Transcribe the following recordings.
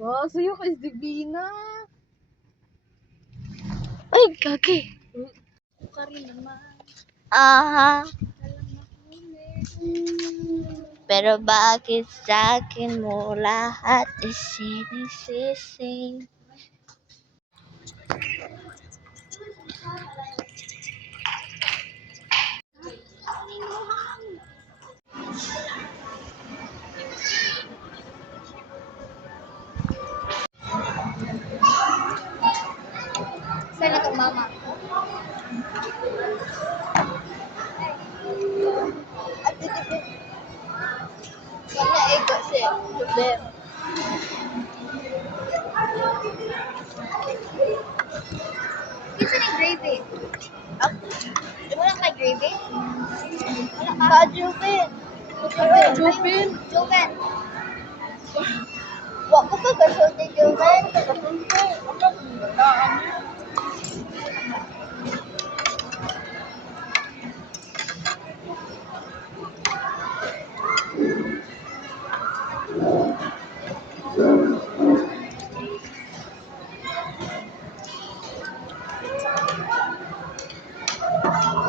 Wow, sa'yo ka Divina. Ay, kaki. Ka rin naman. Aha. Alam na kulit. Pero bakit sa akin mo lahat isinisisi? Saan na mama? At titipin. Kanya ego siya. Problem. Kasi ni gravy. Wala ka gravy? Wala ka? Jupin. Jupin. Jupin. Wala ko ka kasulti Jupin. Kasulti.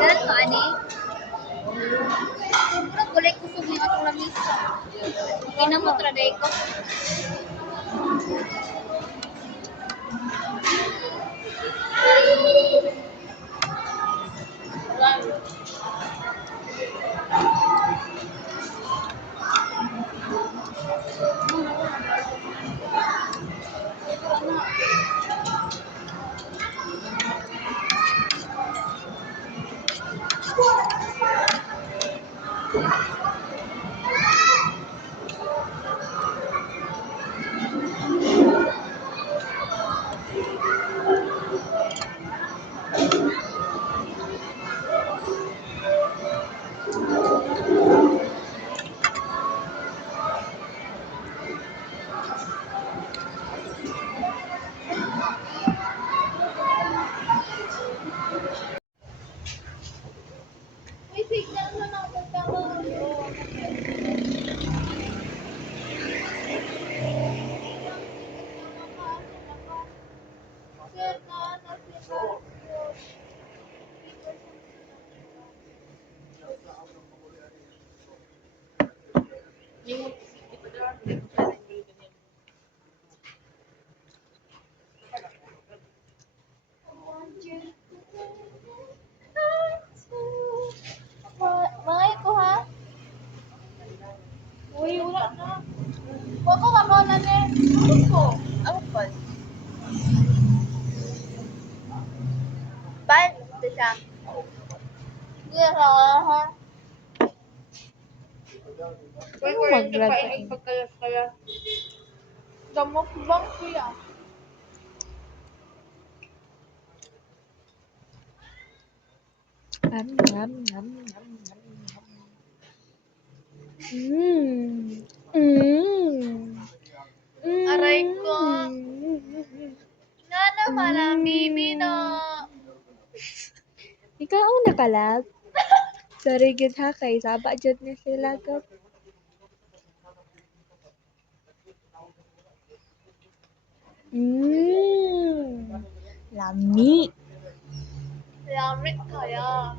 Yan to, ani? Murag kulay kusog ng atong lamisa. Kinamot raday ko. May signal na nakapagkakaroon. Mga ko ha? Uy, wala na. Wako ka mo na ne. Ako. Ako pa. Bye, siya. Yeah, ha. Ano mag-vlog ka? Pagkaya. Damok bang kuya? Ngam, ngam, ngam, ngam, ngam, ngam. Mm. Aray ko. Nga naman ang bibi na. Ikaw ang nakalag. Sorry gid ha kay saba jud ni sila gab. Lami. Lamit kaya.